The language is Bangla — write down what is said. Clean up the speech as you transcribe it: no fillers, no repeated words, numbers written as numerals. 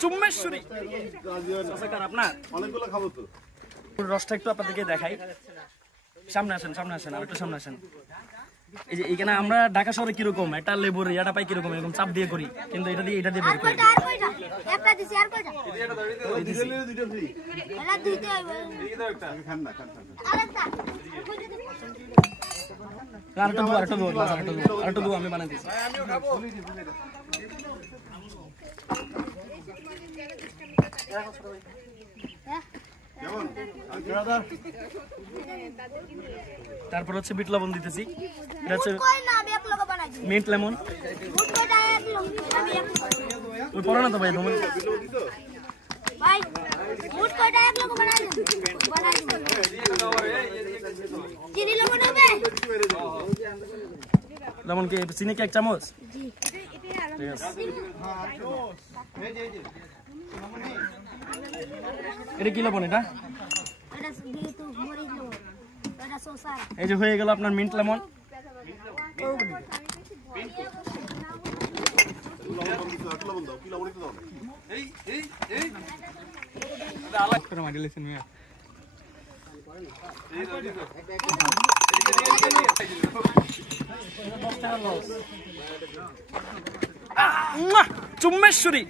চুম্মেশ্বরী আপনার অনেকগুলো খাবো তো। রসটা একটু আপনাদেরকে দেখাই। সামনে আসেন আর একটু সামনে আসেন। এই যে এখানে আমরা ঢাকা শহরে কিরকম একটা লেবুর ইয়াটা পাই কিরকম এরকম চাপ দিয়ে করি, কিন্তু এটা দিয়ে বের করি। আরেকটা দু আমি বানাই দিচ্ছি। তারপর হচ্ছে বিট লবণ দিতেছি, এটা হচ্ছে মিন্ট লেমন। ওই পড়ো না তো ভাই ধমন লেমন কি চিনি কি 1 চামচ? ঠিক আছে। এটা কি লবণ? এটা এই যে হয়ে গেল আপনার মিন্ট লেমন। চুম্মেশ্বরী।